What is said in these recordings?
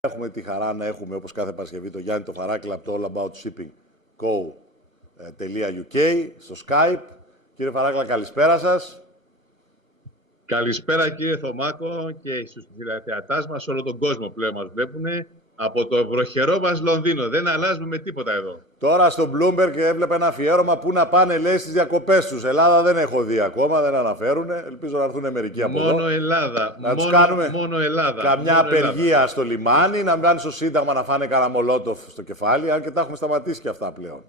Έχουμε τη χαρά να έχουμε, όπως κάθε Παρασκευή, το Γιάννη το Φαράκλα από το allaboutShippingCo.uk στο Skype. Κύριε Φαράκλα, καλησπέρα σας. Καλησπέρα κύριε Θωμάκο και στους τηλεθεατάς μας, όλο τον κόσμο πλέον μας βλέπουν από το βροχερό μας Λονδίνο. Δεν αλλάζουμε με τίποτα εδώ. Τώρα στο Bloomberg έβλεπε ένα αφιέρωμα που να πάνε, λέει, στις διακοπές τους. Ελλάδα δεν έχω δει ακόμα, δεν αναφέρουν. Ελπίζω να έρθουν μερικοί από εδώ. Μόνο Ελλάδα. Να τους κάνουμε μόνο Ελλάδα. καμιά μόνο απεργία Ελλάδα. στο λιμάνι, να βγάλουν στο Σύνταγμα να φάνε κανένα μολότοφ στο κεφάλι, αν και τα έχουμε σταματήσει και αυτά πλέον.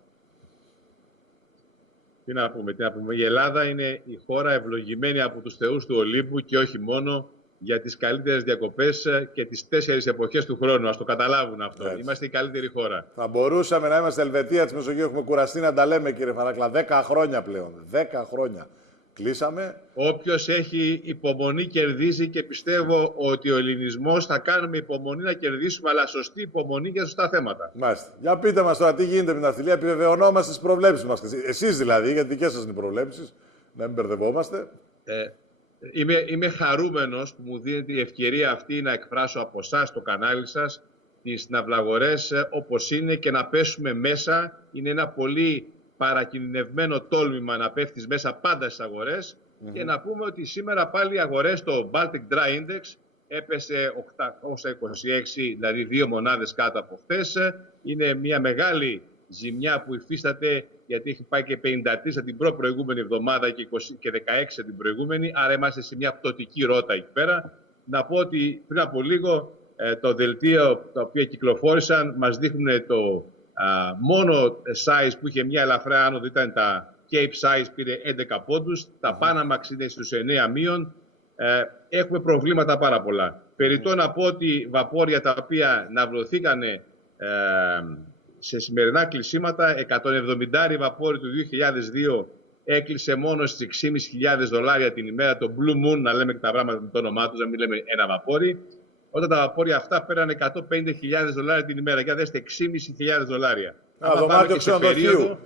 Τι να πούμε. Η Ελλάδα είναι η χώρα ευλογημένη από τους θεούς του Ολύμπου και όχι μόνο, για τις καλύτερες διακοπές και τις 4 εποχές του χρόνου. Ας το καταλάβουν αυτό. Έτσι. Είμαστε η καλύτερη χώρα. Θα μπορούσαμε να είμαστε Ελβετία της Μεσογείου. Έχουμε κουραστεί να τα λέμε, κύριε Φαράκλα. 10 χρόνια πλέον. 10 χρόνια. Κλείσαμε. Όποιος έχει υπομονή κερδίζει και πιστεύω ότι ο ελληνισμός θα κάνουμε υπομονή να κερδίσουμε, αλλά σωστή υπομονή για σωστά θέματα. Μάλιστα. Για πείτε μας τώρα τι γίνεται με την ναυτιλία. Επιβεβαιωνόμαστε στις προβλέψεις μας. Εσείς δηλαδή, γιατί δικές σας είναι οι προβλέψεις. Να μην μπερδευόμαστε. Είμαι χαρούμενος που μου δίνεται η ευκαιρία αυτή να εκφράσω από εσάς το κανάλι σας τις ναυλαγορές όπως είναι και να πέσουμε μέσα. Είναι ένα πολύ παρακινδυνευμένο τόλμημα να πέφτεις μέσα πάντα στις αγορές και να πούμε ότι σήμερα πάλι οι αγορές, το Baltic Dry Index έπεσε 826, δηλαδή 2 μονάδες κάτω από χθες. Είναι μια μεγάλη ζημιά που υφίσταται, γιατί έχει πάει και 53 την προηγούμενη εβδομάδα και 20 και 16 την προηγούμενη, άρα είμαστε σε μια πτωτική ρότα εκεί πέρα. Να πω ότι πριν από λίγο το δελτίο τα οποία κυκλοφόρησαν μας δείχνουν το μόνο size που είχε μια ελαφρά άνοδο, ήταν τα Cape size, πήρε 11 πόντους, τα Panamax είναι στους 9 μείον. Έχουμε προβλήματα πάρα πολλά. Περιττό να πω ότι βαπόρια τα οποία ναυλωθήκανε σε σημερινά κλεισίματα, 170 βαπόρι του 2002 έκλεισε μόνο στις 6.500 δολάρια την ημέρα, το Blue Moon, να λέμε και τα πράγματα με το όνομά τους, να μην λέμε ένα βαπόρι. Όταν τα βαπόρια αυτά πέραν 150.000 δολάρια την ημέρα, για δέστε 6.500 δολάρια. Δωμάτιο ξενοδοχείου.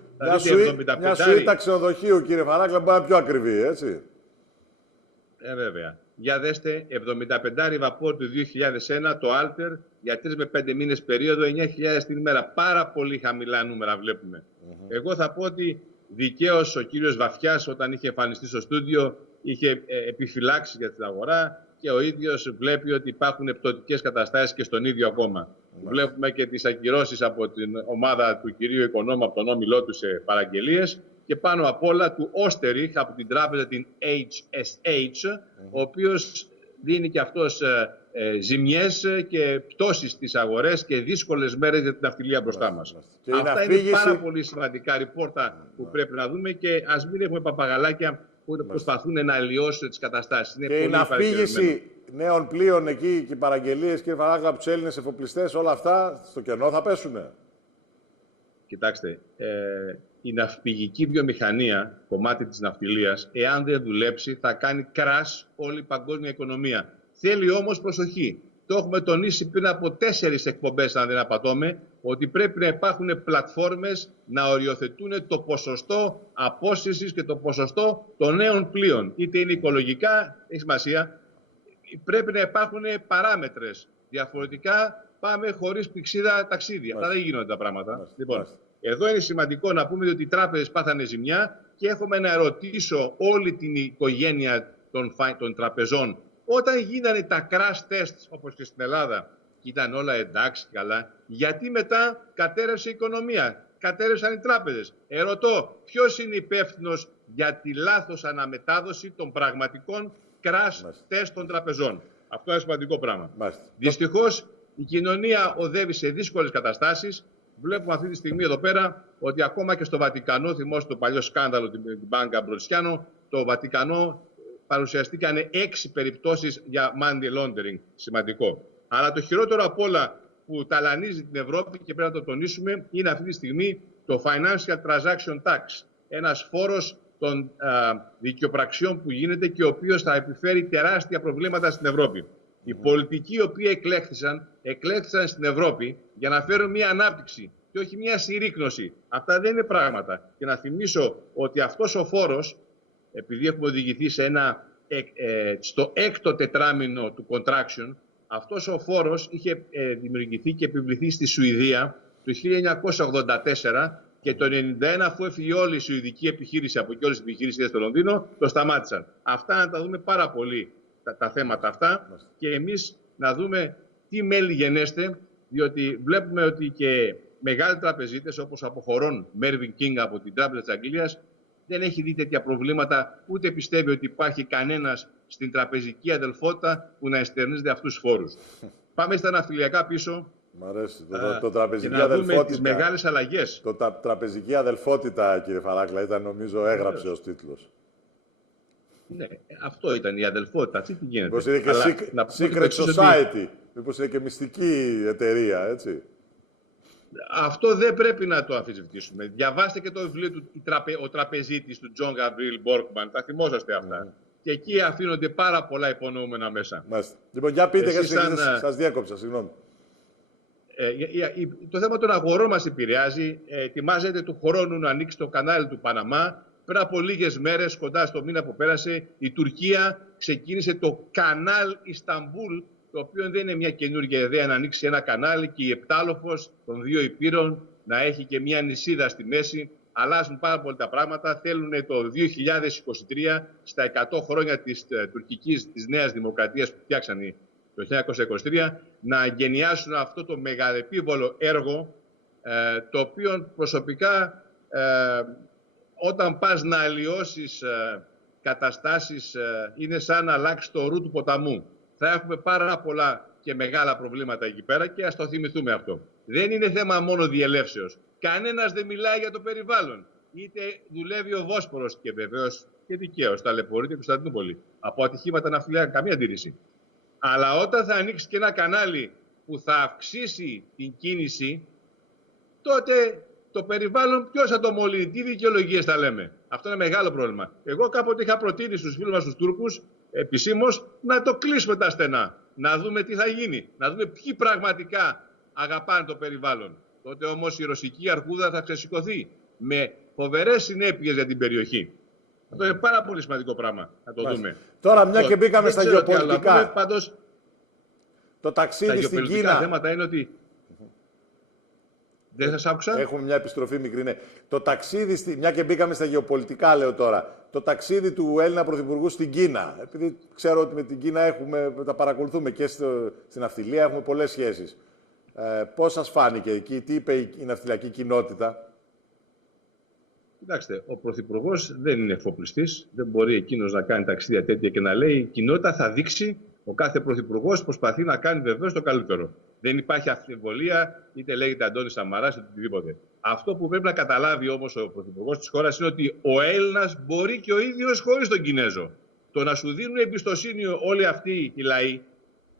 Μια σουίτα ξενοδοχείου, κύριε Φαράκλα, μπορεί να είναι πιο ακριβή, έτσι. Βέβαια. Για δέστε 75 βαπόρ του 2001, το Alter, για 3 με 5 μήνες περίοδο, 9.000 την ημέρα. Πάρα πολύ χαμηλά νούμερα βλέπουμε. Εγώ θα πω ότι δικαίως ο κύριος Βαφιάς, όταν είχε εμφανιστεί στο στούντιο, είχε επιφυλάξει για την αγορά και ο ίδιος βλέπει ότι υπάρχουν πτωτικές καταστάσεις και στον ίδιο ακόμα. Βλέπουμε και τις ακυρώσεις από την ομάδα του κυρίου Οικονόμου, από τον όμιλό του σε παραγγελίες, και πάνω απ' όλα του Όστεριχ από την τράπεζα την HSH, ο οποίος δίνει και αυτός ζημιές και πτώσεις στις αγορές και δύσκολες μέρες για την ναυτιλία μπροστά μας. Αυτά είναι πάρα πολύ σημαντικά ρηπόρτα που πρέπει να δούμε και ας μην έχουμε παπαγαλάκια που προσπαθούν να αλλοιώσουν τις καταστάσεις. Είναι και η ναυπήγηση νέων πλοίων εκεί και οι παραγγελίες, κύριε Φαράγκλα, από τους Έλληνες εφοπλιστές, όλα αυτά στο κενό θα πέσουνε. Κοιτάξτε, η ναυπηγική βιομηχανία, κομμάτι της ναυτιλίας, εάν δεν δουλέψει, θα κάνει crash όλη η παγκόσμια οικονομία. Θέλει όμως προσοχή. Το έχουμε τονίσει πριν από 4 εκπομπές, αν δεν απατώμε, ότι πρέπει να υπάρχουν πλατφόρμες να οριοθετούν το ποσοστό απόσυρσης και το ποσοστό των νέων πλοίων. Είτε είναι οικολογικά, έχει σημασία. Πρέπει να υπάρχουν παράμετρες. Διαφορετικά πάμε χωρίς πηξίδα ταξίδια. Αυτά δεν γίνονται τα πράγματα. Λοιπόν, εδώ είναι σημαντικό να πούμε ότι οι τράπεζες πάθανε ζημιά και έχουμε να ερωτήσω όλη την οικογένεια των τραπεζών. Όταν γίνανε τα crash tests, όπως και στην Ελλάδα, και ήταν όλα εντάξει καλά, γιατί μετά κατέρευσε η οικονομία, κατέρευσαν οι τράπεζες. Ερωτώ, ποιος είναι υπεύθυνος για τη λάθος αναμετάδοση των πραγματικών crash test των τραπεζών? Αυτό είναι σημαντικό πράγμα. Δυστυχώς, η κοινωνία οδεύει σε δύσκολες καταστάσεις. Βλέπουμε αυτή τη στιγμή εδώ πέρα ότι ακόμα και στο Βατικανό, θυμόστε το παλιό σκάνδαλο την Μπάνκα Μπροτσιάνο, το Βατικανό παρουσιαστήκαν 6 περιπτώσεις για money laundering. Σημαντικό. Αλλά το χειρότερο απ' όλα που ταλανίζει την Ευρώπη και πρέπει να το τονίσουμε είναι αυτή τη στιγμή το Financial Transaction Tax. Ένας φόρος των δικαιοπραξιών που γίνεται και ο οποίος θα επιφέρει τεράστια προβλήματα στην Ευρώπη. Οι πολιτικοί οι οποίοι εκλέχθησαν στην Ευρώπη για να φέρουν μια ανάπτυξη και όχι μια συρρίκνωση. Αυτά δεν είναι πράγματα. Και να θυμίσω ότι αυτός ο φόρος, επειδή έχουμε οδηγηθεί στο 6ο τετράμινο του contraction, Αυτός ο φόρος είχε δημιουργηθεί και επιβληθεί στη Σουηδία το 1984 και το 1991, αφού έφυγε όλη η σουηδική επιχείρηση από εκεί, όλες οι επιχείρησεις στο Λονδίνο, το σταμάτησαν. Αυτά να τα δούμε πάρα πολύ, τα θέματα αυτά, και εμείς να δούμε τι μέλη γενέστε, διότι βλέπουμε ότι και μεγάλοι τραπεζίτες όπως από χωρών Mervyn King από την Τράπεζα της Αγγλίας δεν έχει δει τέτοια προβλήματα, ούτε πιστεύει ότι υπάρχει κανένας στην τραπεζική αδελφότητα που να εστερνίζεται αυτούς τους φόρους. Πάμε στα ναυτιλιακά πίσω. Μ' αρέσει. Το τραπεζική και να αδελφότητα. δούμε τις μεγάλες αλλαγές. Το τραπεζική αδελφότητα, κύριε Φαράκλα, ήταν, νομίζω, έγραψε ως τίτλος. Ναι, αυτό ήταν η αδελφότητα. Αυτή τι γίνεται. Μήπως είναι και secret society. Μήπως είναι και μυστική εταιρεία, έτσι. Αυτό δεν πρέπει να το αμφισβητήσουμε. Διαβάστε και το βιβλίο του «Ο τραπεζίτης» του Τζον Γκαμπρίλ Μπόρκμαν. Θα θυμόσαστε αυτά. Και εκεί αφήνονται πάρα πολλά υπονοούμενα μέσα. Μάλιστα. Λοιπόν, για πείτε και σας διέκοψα, συγγνώμη. Το θέμα των αγορών μας επηρεάζει. Ετοιμάζεται του χρόνου να ανοίξει το κανάλι του Παναμά. Πριν από λίγες μέρες, κοντά στο μήνα που πέρασε, η Τουρκία ξεκίνησε το κανάλ Ισταμπούλ, το οποίο δεν είναι μια καινούργια ιδέα να ανοίξει ένα κανάλι και η επτάλοφος των δύο υπήρων να έχει και μια νησίδα στη μέση. Αλλάζουν πάρα πολύ τα πράγματα. Θέλουν το 2023, στα 100 χρόνια της νέας δημοκρατίας που φτιάξαν το 1923, να γενιάσουν αυτό το μεγαλεπίβολο έργο, το οποίο προσωπικά όταν πας να αλλοιώσεις καταστάσεις είναι σαν να αλλάξει το ρου του ποταμού. Θα έχουμε πάρα πολλά και μεγάλα προβλήματα εκεί πέρα και ας το θυμηθούμε αυτό. Δεν είναι θέμα μόνο διελεύσεως. Κανένας δεν μιλάει για το περιβάλλον. Είτε δουλεύει ο Βόσπορος και βεβαίως και δικαίως ταλαιπωρείται η Κωνσταντινούπολη από ατυχήματα ναυτιλιακά, καμία αντίρρηση. Αλλά όταν θα ανοίξει και ένα κανάλι που θα αυξήσει την κίνηση, τότε το περιβάλλον ποιος θα το μολύνει, τι δικαιολογίες θα λέμε. Αυτό είναι μεγάλο πρόβλημα. Εγώ κάποτε είχα προτείνει στους φίλους μας τους Τούρκους επισήμως να το κλείσουμε τα στενά. Να δούμε τι θα γίνει. Να δούμε ποιοι πραγματικά αγαπάνε το περιβάλλον. Τότε όμως η ρωσική αρκούδα θα ξεσηκωθεί με φοβερές συνέπειες για την περιοχή. Αυτό είναι πάρα πολύ σημαντικό πράγμα. Να το δούμε. Τώρα, μια και μπήκαμε στα γεωπολιτικά. Πάντως, το ταξίδι στην Κίνα. Τα θέματα είναι ότι. Δεν σας άκουσα. Έχουμε μια επιστροφή μικρή. Ναι. Το ταξίδι, μια και μπήκαμε στα γεωπολιτικά, λέω τώρα. Το ταξίδι του Έλληνα Πρωθυπουργού στην Κίνα. Επειδή ξέρω ότι με την Κίνα τα παρακολουθούμε και στην ναυτιλία, έχουμε πολλές σχέσεις. Πώς σας φάνηκε εκεί, τι είπε η ναυτιλιακή κοινότητα? Κοιτάξτε, ο Πρωθυπουργός δεν είναι εφοπλιστής. Δεν μπορεί εκείνος να κάνει ταξίδια τέτοια και να λέει: η κοινότητα θα δείξει. Ο κάθε Πρωθυπουργός προσπαθεί να κάνει βεβαίως το καλύτερο. Δεν υπάρχει αμφιβολία, είτε λέγεται Αντώνης Σαμαράς, είτε οτιδήποτε. Αυτό που πρέπει να καταλάβει όμως ο Πρωθυπουργός της χώρας είναι ότι ο Έλληνας μπορεί και ο ίδιος χωρίς τον Κινέζο. Το να σου δίνουν εμπιστοσύνη όλοι αυτοί οι λαοί,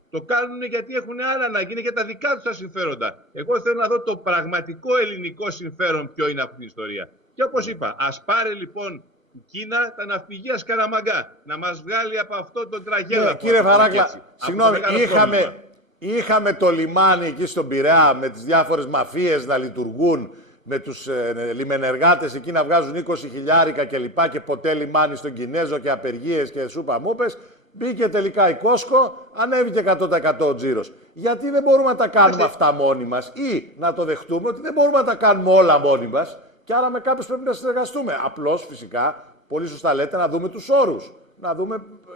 το κάνουν γιατί έχουν άλλα να γίνει για τα δικά τους τα συμφέροντα. Εγώ θέλω να δω το πραγματικό ελληνικό συμφέρον ποιο είναι αυτή την ιστορία. Και όπως είπα, ας πάρει λοιπόν η Κίνα τα ναυπηγεία Σκαραμαγκά να μας βγάλει από αυτό το τραγέλα. Ναι, κύριε Φαράκλα, συγγνώμη, είχαμε το λιμάνι εκεί στον Πειραιά με τις διάφορες μαφίες να λειτουργούν, με τους λιμενεργάτες εκεί να βγάζουν 20 χιλιάρικα κλπ. Και ποτέ λιμάνι στον Κινέζο και απεργίες και σούπα μούπες. Μπήκε τελικά η Κόσκο, ανέβηκε 100% ο τζίρος. Γιατί δεν μπορούμε να τα κάνουμε αυτά μόνοι μας, ή να το δεχτούμε ότι δεν μπορούμε να τα κάνουμε όλα μόνοι μας και άρα με κάποιους πρέπει να συνεργαστούμε. Απλώς, φυσικά, πολύ σωστά λέτε, να δούμε τους όρους.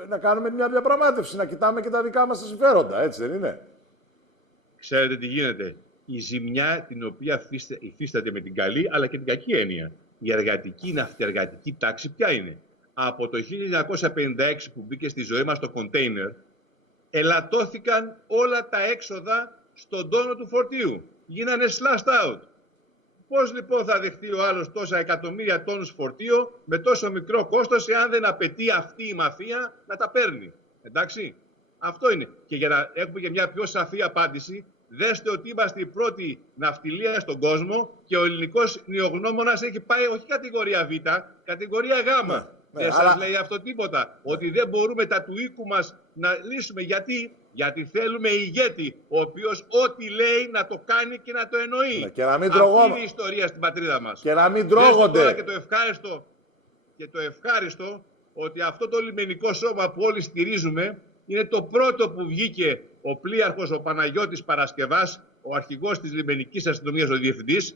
Να κάνουμε μια διαπραγμάτευση, να κοιτάμε και τα δικά μας τα συμφέροντα, έτσι δεν είναι? Ξέρετε τι γίνεται. Η ζημιά την οποία υφίσταται με την καλή αλλά και την κακή έννοια. Η εργατική, η ναυτεργατική τάξη ποια είναι? Από το 1956 που μπήκε στη ζωή μας το κοντέινερ, ελαττώθηκαν όλα τα έξοδα στον τόνο του φορτίου. Γίνανε slashed out. Πώς λοιπόν θα δεχτεί ο άλλος τόσα εκατομμύρια τόνους φορτίο με τόσο μικρό κόστος, εάν δεν απαιτεί αυτή η μαφία να τα παίρνει? Εντάξει. Αυτό είναι. Και για να έχουμε και μια πιο σαφή απάντηση, δέστε ότι είμαστε η πρώτη ναυτιλία στον κόσμο και ο ελληνικός νιογνώμονας έχει πάει όχι κατηγορία Β, κατηγορία Γ. Δεν σας λέει αυτό τίποτα? Ότι δεν μπορούμε τα του οίκου μας να λύσουμε. Γιατί θέλουμε ηγέτη, ο οποίος ό,τι λέει να το κάνει και να το εννοεί. Και να μην αυτή είναι η ιστορία στην πατρίδα μας. Και να μην τρώγονται. Και το ευχάριστο ότι αυτό το λιμενικό σώμα που όλοι στηρίζουμε Είναι το πρώτο που βγήκε ο πλοίαρχος ο Παναγιώτης Παρασκευάς, ο αρχηγός της λιμενικής αστυνομίας, ο διευθυντής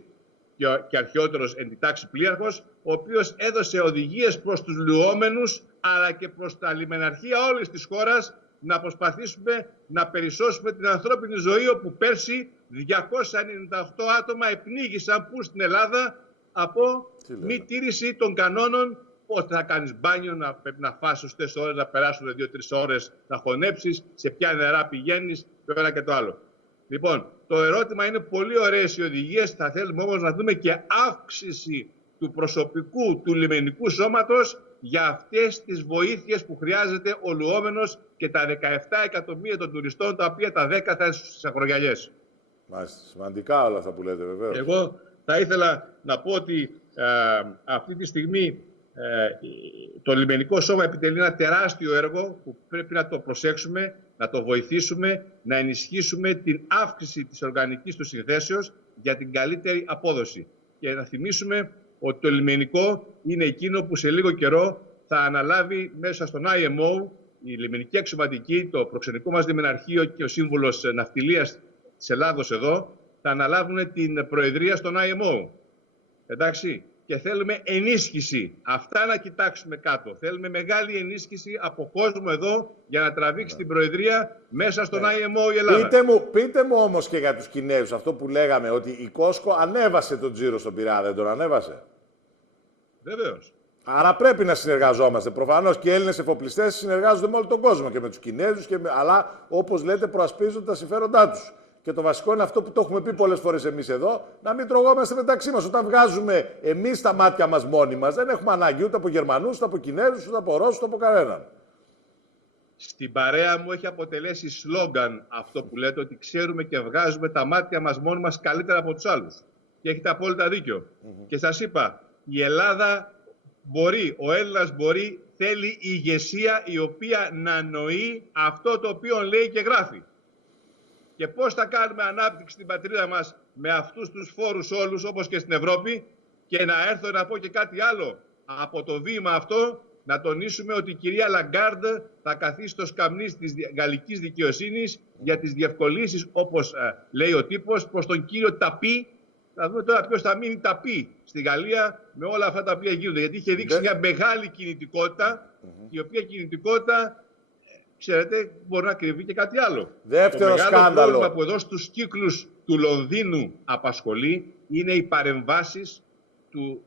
και αρχαιότερος εν τη τάξη πλοίαρχος, ο οποίος έδωσε οδηγίες προς τους λουόμενους αλλά και προς τα λιμεναρχεία όλης της χώρας να προσπαθήσουμε να περισσώσουμε την ανθρώπινη ζωή, όπου πέρσι 298 άτομα επνίγησαν που στην Ελλάδα από μη τήρηση των κανόνων. Πώς θα κάνεις μπάνιο, να πρέπει να φας σωστές ώρες, να περάσουν 2-3 ώρες, να χωνέψεις, σε ποια νερά πηγαίνεις, το ένα και το άλλο. Λοιπόν, το ερώτημα είναι πολύ ωραίες οι οδηγίες, θα θέλουμε όμως να δούμε και αύξηση του προσωπικού του λιμενικού σώματος για αυτές τις βοήθειες που χρειάζεται ο λουόμενος και τα 17 εκατομμύρια των τουριστών, τα οποία τα 10 θα είναι στις ακρογιαλιές. Μάλιστα, σημαντικά όλα αυτά που λέτε, βεβαίως. Εγώ θα ήθελα να πω ότι αυτή τη στιγμή το λιμενικό σώμα επιτελεί ένα τεράστιο έργο που πρέπει να το προσέξουμε, να το βοηθήσουμε, να ενισχύσουμε την αύξηση της οργανικής του συνθέσεως για την καλύτερη απόδοση. Και να θυμίσουμε ότι το λιμενικό είναι εκείνο που σε λίγο καιρό θα αναλάβει μέσα στον IMO, η λιμενική αξιωματική, το προξενικό μας λιμεναρχείο και ο σύμβουλος ναυτιλίας της Ελλάδος εδώ, θα αναλάβουν την προεδρία στον IMO. Εντάξει. Και θέλουμε ενίσχυση. Αυτά να κοιτάξουμε κάτω. Θέλουμε μεγάλη ενίσχυση από κόσμο εδώ για να τραβήξει την Προεδρία μέσα στον IMO η Ελλάδα. Πείτε μου όμως και για τους Κινέζους, αυτό που λέγαμε, ότι η Κόσκο ανέβασε τον τζίρο στον Πειραιά, δεν τον ανέβασε? Βεβαίως. Άρα πρέπει να συνεργαζόμαστε. Προφανώς και οι Έλληνες εφοπλιστές συνεργάζονται με όλο τον κόσμο και με τους Κινέζους, αλλά όπως λέτε προασπίζονται τα συμφέροντά τους. Και το βασικό είναι αυτό που το έχουμε πει πολλές φορές εμείς εδώ, να μην τρογόμαστε μεταξύ μας. Όταν βγάζουμε εμείς τα μάτια μας μόνοι μας, δεν έχουμε ανάγκη ούτε από Γερμανούς, ούτε από Κινέζους, ούτε από Ρώσους, ούτε από κανέναν. Στην παρέα μου έχει αποτελέσει σλόγγαν αυτό που λέτε, ότι ξέρουμε και βγάζουμε τα μάτια μας μόνοι μας καλύτερα από τους άλλους. Και έχετε απόλυτα δίκιο. Και σας είπα, η Ελλάδα μπορεί, ο Έλληνας μπορεί, θέλει ηγεσία η οποία να νοεί αυτό το οποίο λέει και γράφει. Και πώς θα κάνουμε ανάπτυξη στην πατρίδα μας με αυτούς τους φόρους όλους, όπως και στην Ευρώπη? Και να έρθω να πω και κάτι άλλο. Από το βήμα αυτό να τονίσουμε ότι η κυρία Λαγκάρντ θα καθίσει στο σκαμνί της γαλλικής δικαιοσύνης για τις διευκολύνσεις, όπως λέει ο τύπος, προς τον κύριο Ταπί. Να δούμε τώρα ποιος θα μείνει Ταπί στη Γαλλία με όλα αυτά τα οποία γίνονται. Γιατί είχε δείξει μια μεγάλη κινητικότητα, η οποία κινητικότητα, ξέρετε, μπορεί να κρύβει και κάτι άλλο. Δεύτερο σκάνδαλο. Το μεγάλο πρόβλημα που εδώ στους κύκλους του Λονδίνου απασχολεί είναι οι παρεμβάσεις του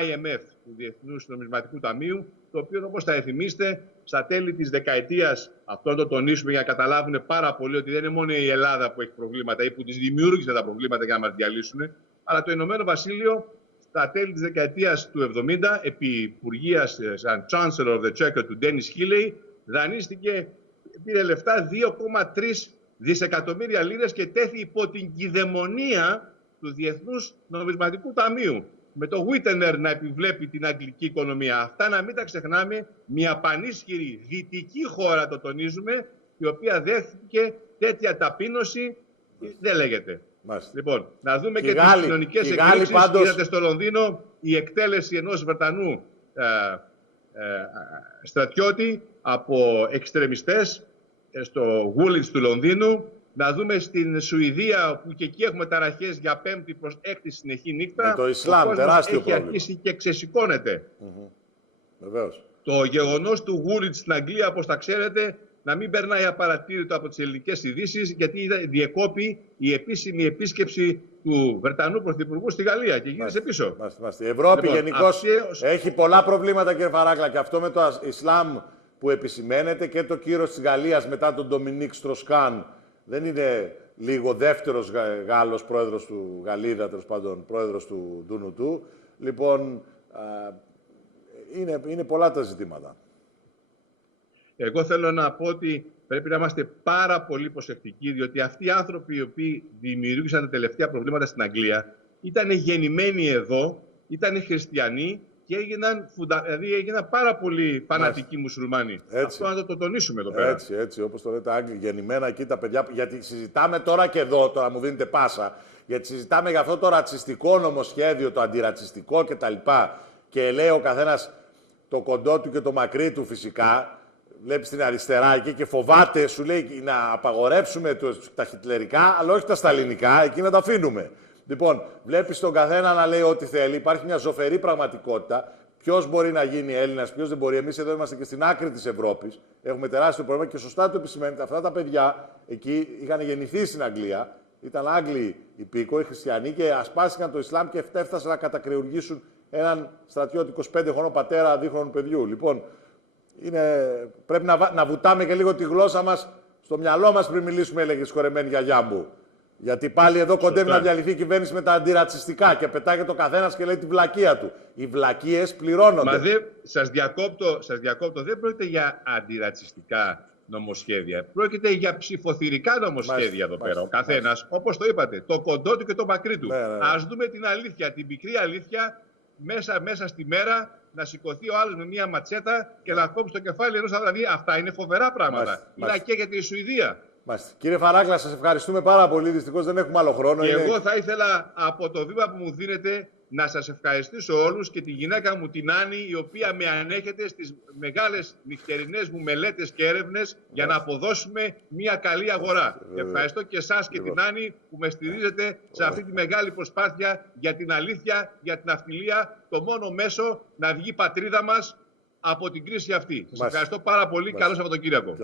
IMF, του Διεθνούς Νομισματικού Ταμείου, το οποίο, όπως θα εθιμίστε, στα τέλη της δεκαετίας, αυτό να το τονίσουμε για να καταλάβουν πάρα πολύ ότι δεν είναι μόνο η Ελλάδα που έχει προβλήματα ή που τις δημιούργησε τα προβλήματα για να μας διαλύσουν, αλλά το Ηνωμένο Βασίλειο στα τέλη της δεκαετίας του 70, επί υπουργείας σαν Chancellor of the Exchequer του Ντένις Χίλεϊ, δανείστηκε, πήρε λεφτά 2,3 δισεκατομμύρια λίρες και τέθη υπό την κυδαιμονία του Διεθνούς Νομισματικού Ταμείου. Με το Whitner να επιβλέπει την αγγλική οικονομία. Αυτά να μην τα ξεχνάμε, μια πανίσχυρη δυτική χώρα, το τονίζουμε, η οποία δέχτηκε τέτοια ταπείνωση, δεν λέγεται. Μάλιστα. Λοιπόν, να δούμε και τις κοινωνικές εκρήξεις. Πάντως... Είδατε στο Λονδίνο η εκτέλεση ενός Βρετανού στρατιώτη από εξτρεμιστές στο Woolwich του Λονδίνου. Να δούμε στην Σουηδία, που και εκεί έχουμε ταραχές για 5η προς 6η συνεχή νύχτα. Με το Ισλάμ, τεράστιο πρόβλημα. Έχει αρχίσει και ξεσηκώνεται. Βεβαίως. Το γεγονός του Woolwich στην Αγγλία, όπως τα ξέρετε, να μην περνάει απαρατήρητο από τις ελληνικές ειδήσεις, γιατί διεκόπη η επίσημη επίσκεψη του Βρετανού Πρωθυπουργού στη Γαλλία και γύρισε πίσω. Η Ευρώπη γενικώς έχει πολλά προβλήματα, κύριε Φαράκλα, και αυτό με το Ισλάμ που επισημαίνεται και το κύρος της Γαλλίας μετά τον Ντομινίκ Στροσκάν. Δεν είναι λίγο δεύτερος Γάλλος πρόεδρος του Γαλλίδα, τέλος πάντων πρόεδρος του Ντουνουτού. Λοιπόν, είναι πολλά τα ζητήματα. Εγώ θέλω να πω ότι πρέπει να είμαστε πάρα πολύ προσεκτικοί, διότι αυτοί οι άνθρωποι οι οποίοι δημιούργησαν τα τελευταία προβλήματα στην Αγγλία ήταν γεννημένοι εδώ, ήταν χριστιανοί και έγιναν πάρα πολύ φανατικοί μουσουλμάνοι. Έτσι. Αυτό να το τονίσουμε εδώ πέρα. Έτσι, όπως το λέτε Άγγλοι, γεννημένα εκεί τα παιδιά. Γιατί συζητάμε τώρα και εδώ, τώρα μου δίνετε πάσα, γιατί συζητάμε για αυτό το ρατσιστικό νομοσχέδιο, το αντιρατσιστικό κτλ. Και λέει ο καθένας το κοντό του και το μακρύ του φυσικά. Βλέπει την αριστερά εκεί και φοβάται, σου λέει να απαγορεύσουμε τα χιτλερικά, αλλά όχι τα σταλινικά, εκεί να τα αφήνουμε. Λοιπόν, βλέπει τον καθένα να λέει ό,τι θέλει. Υπάρχει μια ζωφερή πραγματικότητα. Ποιο μπορεί να γίνει Έλληνα, ποιο δεν μπορεί. Εμεί εδώ είμαστε και στην άκρη τη Ευρώπη. Έχουμε τεράστιο πρόβλημα και σωστά το επισημαίνετε. Αυτά τα παιδιά εκεί είχαν γεννηθεί στην Αγγλία. Ήταν Άγγλοι υπήκοοι, χριστιανοί και ασπάστηκαν το Ισλάμ και έφτασαν να κατακρεουργήσουν έναν στρατιώτη 25 χρονών πατέρα δίχρονου παιδιού. Λοιπόν, πρέπει να βουτάμε και λίγο τη γλώσσα μας στο μυαλό μας πριν μιλήσουμε, έλεγε σχορεμένη γιαγιά μου. Γιατί πάλι εδώ κοντεύει να διαλυθεί η κυβέρνηση με τα αντιρατσιστικά και πετάγεται ο καθένας και λέει τη βλακεία του. Οι βλακείες πληρώνονται. Μα σας διακόπτω, δεν πρόκειται για αντιρατσιστικά νομοσχέδια. Πρόκειται για ψηφοθυρικά νομοσχέδια εδώ πέρα. Ο καθένας, όπως το είπατε, το κοντό του και το μακρύ του. Ας δούμε την αλήθεια, την πικρή αλήθεια, μέσα στη μέρα να σηκωθεί ο άλλος με μία ματσέτα και να κόψει το κεφάλι ενός. Δηλαδή, αυτά είναι φοβερά πράγματα. Ή να καίγεται η Σουηδία. Κύριε Φαράκλα, σας ευχαριστούμε πάρα πολύ. Δυστυχώς δεν έχουμε άλλο χρόνο. Και εγώ θα ήθελα από το βήμα που μου δίνετε να σας ευχαριστήσω όλους και τη γυναίκα μου την Άννη, η οποία με ανέχεται στις μεγάλες νυχτερινές μου μελέτες και έρευνες για να αποδώσουμε μια καλή αγορά. Ευχαριστώ και εσάς και την Άννη που με στηρίζετε σε αυτή τη μεγάλη προσπάθεια για την αλήθεια, για την ναυτιλία, το μόνο μέσο να βγει η πατρίδα μας από την κρίση αυτή. Σας ευχαριστώ πάρα πολύ. Καλό Σαββατοκύριακο.